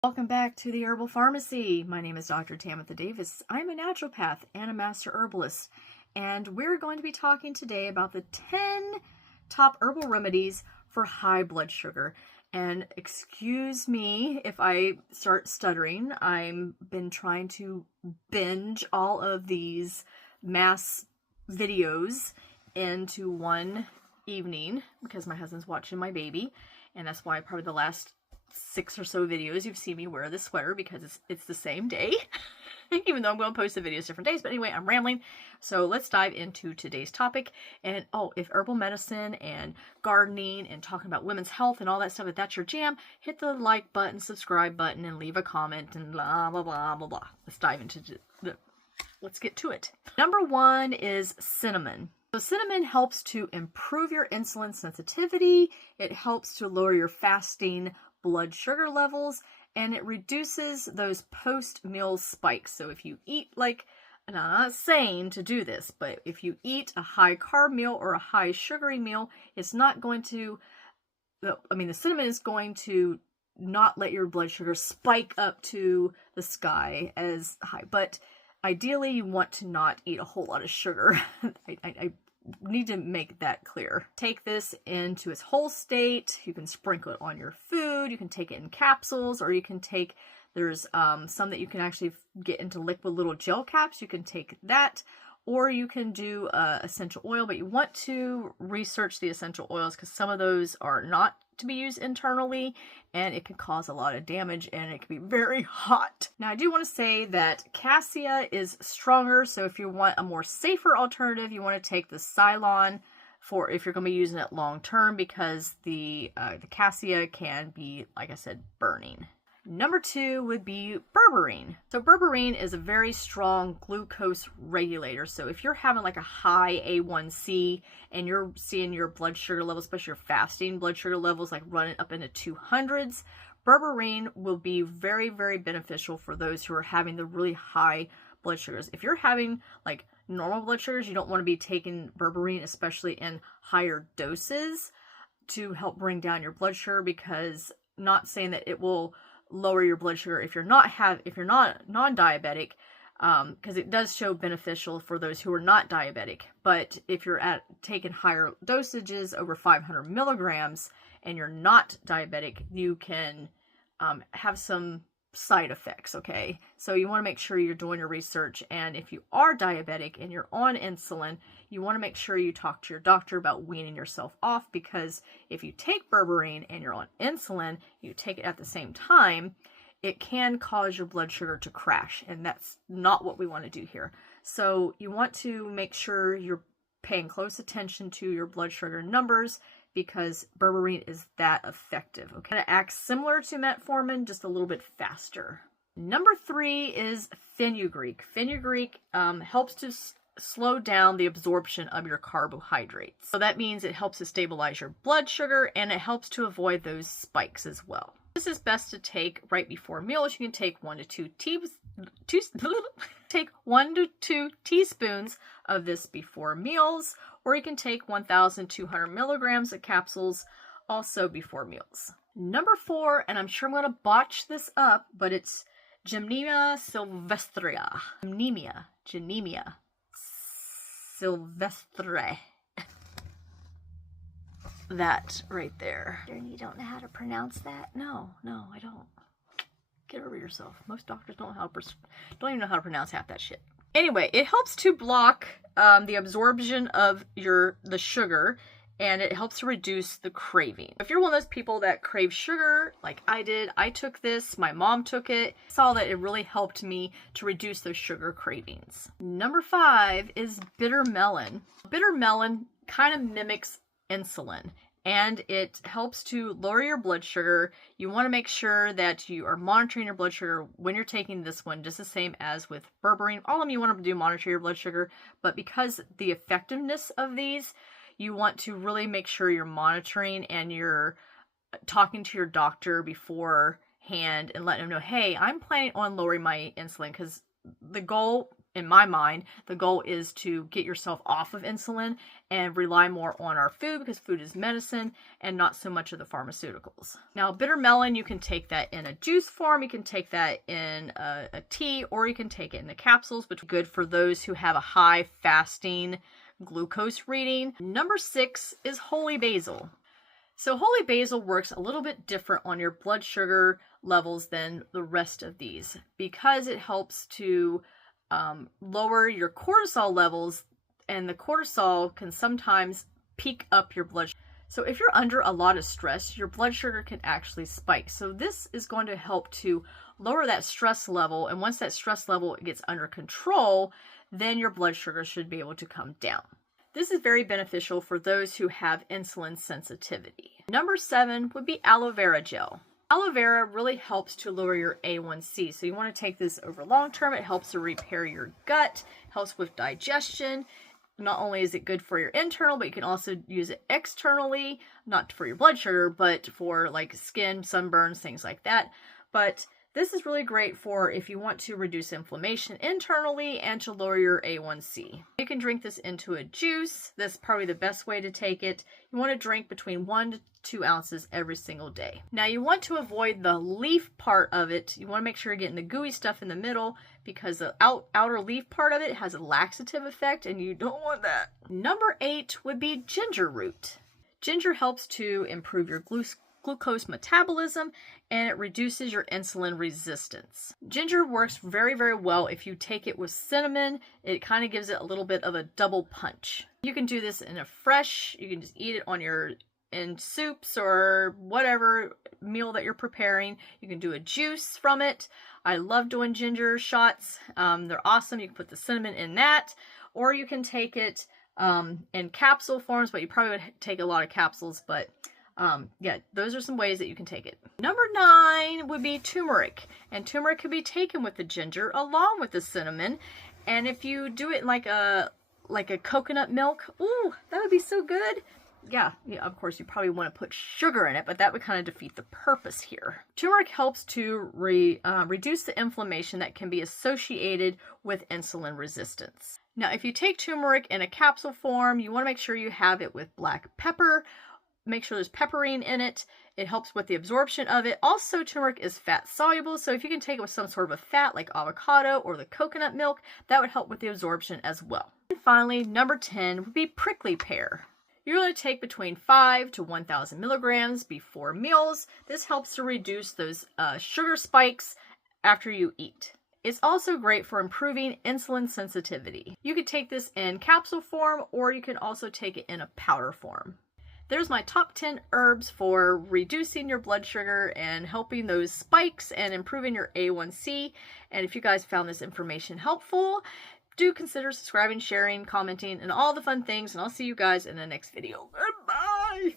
Welcome back to the Herbal Pharmacy. My name is Dr. Tamitha Davis. I'm a naturopath and a master herbalist, and we're going to be talking today about the 10 top herbal remedies for high blood sugar. And excuse me if I start stuttering. I've been trying to binge all of these mass videos into one evening because my husband's watching my baby, and that's why probably the last 6 or so videos you've seen me wear this sweater, because it's the same day even though I'm going to post the videos different days. But anyway, I'm rambling, so let's dive into today's topic. And if herbal medicine and gardening and talking about women's health and all that stuff, if that's your jam, hit the like button, subscribe button, and leave a comment and blah blah blah blah blah. Let's get to it. Number 1 is cinnamon. So cinnamon helps to improve your insulin sensitivity, it helps to lower your fasting blood sugar levels, and it reduces those post-meal spikes. So if you eat, and I'm not saying to do this, but if you eat a high carb meal or a high sugary meal, it's not going to, the cinnamon is going to not let your blood sugar spike up to the sky as high. But ideally, you want to not eat a whole lot of sugar. I need to make that clear. Take this into its whole state. You can sprinkle it on your food. You can take it in capsules, or you can take, there's some that you can actually get into liquid little gel caps. You can take that, or you can do essential oil, but you want to research the essential oils because some of those are not to be used internally, and it can cause a lot of damage, and it can be very hot. Now, I do want to say that cassia is stronger, so if you want a more safer alternative, you want to take the Ceylon for if you're going to be using it long term, because the cassia can be, like I said, burning. Number 2 would be berberine. So berberine is a very strong glucose regulator. So if you're having like a high A1C and you're seeing your blood sugar levels, especially your fasting blood sugar levels, like running up into 200s, berberine will be very, very beneficial for those who are having the really high blood sugars. If you're having like normal blood sugars, you don't want to be taking berberine, especially in higher doses, to help bring down your blood sugar, because not saying that it will lower your blood sugar if you're not non-diabetic, because it does show beneficial for those who are not diabetic. But if you're taking higher dosages over 500 milligrams and you're not diabetic, you can have some side effects. Okay, so you want to make sure you're doing your research, and if you are diabetic and you're on insulin, you want to make sure you talk to your doctor about weaning yourself off, because if you take berberine and you're on insulin, you take it at the same time, it can cause your blood sugar to crash, and that's not what we want to do here. So you want to make sure you're paying close attention to your blood sugar numbers, because berberine is that effective. Okay, it acts similar to metformin, just a little bit faster. Number 3 is fenugreek. Fenugreek helps to slow down the absorption of your carbohydrates. So that means it helps to stabilize your blood sugar, and it helps to avoid those spikes as well. This is best to take right before meals. You can take 1 to 2 teaspoons of this before meals, or you can take 1,200 milligrams of capsules also before meals. Number 4, and I'm sure I'm going to botch this up, but it's Gymnema sylvestre. Gymnema sylvestre. That right there. You don't know how to pronounce that? No, I don't. Get over yourself. Most doctors don't even know how to pronounce half that shit. Anyway, it helps to block the absorption of the sugar, and it helps to reduce the craving. If you're one of those people that crave sugar, like I did, I took this, my mom took it, saw that it really helped me to reduce those sugar cravings. Number 5 is bitter melon. Bitter melon kind of mimics insulin, and it helps to lower your blood sugar. You want to make sure that you are monitoring your blood sugar when you're taking this one, just the same as with berberine. All of them you want to do monitor your blood sugar, but because the effectiveness of these, you want to really make sure you're monitoring and you're talking to your doctor beforehand and letting them know, hey, I'm planning on lowering my insulin, because the goal in my mind, the goal is to get yourself off of insulin and rely more on our food, because food is medicine and not so much of the pharmaceuticals. Now, bitter melon, you can take that in a juice form, you can take that in a tea, or you can take it in the capsules, which is good for those who have a high fasting glucose reading. Number 6 is holy basil. So holy basil works a little bit different on your blood sugar levels than the rest of these, because it helps to lower your cortisol levels, and the cortisol can sometimes peak up your blood sugar. So if you're under a lot of stress, your blood sugar can actually spike. So this is going to help to lower that stress level, and once that stress level gets under control, then your blood sugar should be able to come down. This is very beneficial for those who have insulin sensitivity. Number 7 would be aloe vera gel. Aloe vera really helps to lower your A1C. So you want to take this over long term. It helps to repair your gut, helps with digestion. Not only is it good for your internal, but you can also use it externally, not for your blood sugar, but for like skin, sunburns, things like that. But this is really great for if you want to reduce inflammation internally and to lower your A1C. You can drink this into a juice. That's probably the best way to take it. You want to drink between 1 to 2 ounces every single day. Now you want to avoid the leaf part of it. You want to make sure you're getting the gooey stuff in the middle, because the outer leaf part of it has a laxative effect and you don't want that. Number 8 would be ginger root. Ginger helps to improve your glucose metabolism, and it reduces your insulin resistance. Ginger works very, very well if you take it with cinnamon. It kind of gives it a little bit of a double punch. You can do this in a fresh, you can just eat it on in soups or whatever meal that you're preparing. You can do a juice from it. I love doing ginger shots. They're awesome. You can put the cinnamon in that, or you can take it in capsule forms, but you probably would take a lot of capsules, but yeah, those are some ways that you can take it. Number 9 would be turmeric, and turmeric can be taken with the ginger along with the cinnamon. And if you do it in like a coconut milk, ooh, that would be so good. Yeah, of course you probably want to put sugar in it, but that would kind of defeat the purpose here. Turmeric helps to reduce the inflammation that can be associated with insulin resistance. Now, if you take turmeric in a capsule form, you want to make sure you have it with black pepper. Make sure there's pepperine in it. It helps with the absorption of it. Also, turmeric is fat soluble, so if you can take it with some sort of a fat like avocado or the coconut milk, that would help with the absorption as well. And finally, number 10 would be prickly pear. You're going to take between 5 to 1,000 milligrams before meals. This helps to reduce those sugar spikes after you eat. It's also great for improving insulin sensitivity. You could take this in capsule form, or you can also take it in a powder form. There's my top 10 herbs for reducing your blood sugar and helping those spikes and improving your A1C. And if you guys found this information helpful, do consider subscribing, sharing, commenting, and all the fun things. And I'll see you guys in the next video. Goodbye!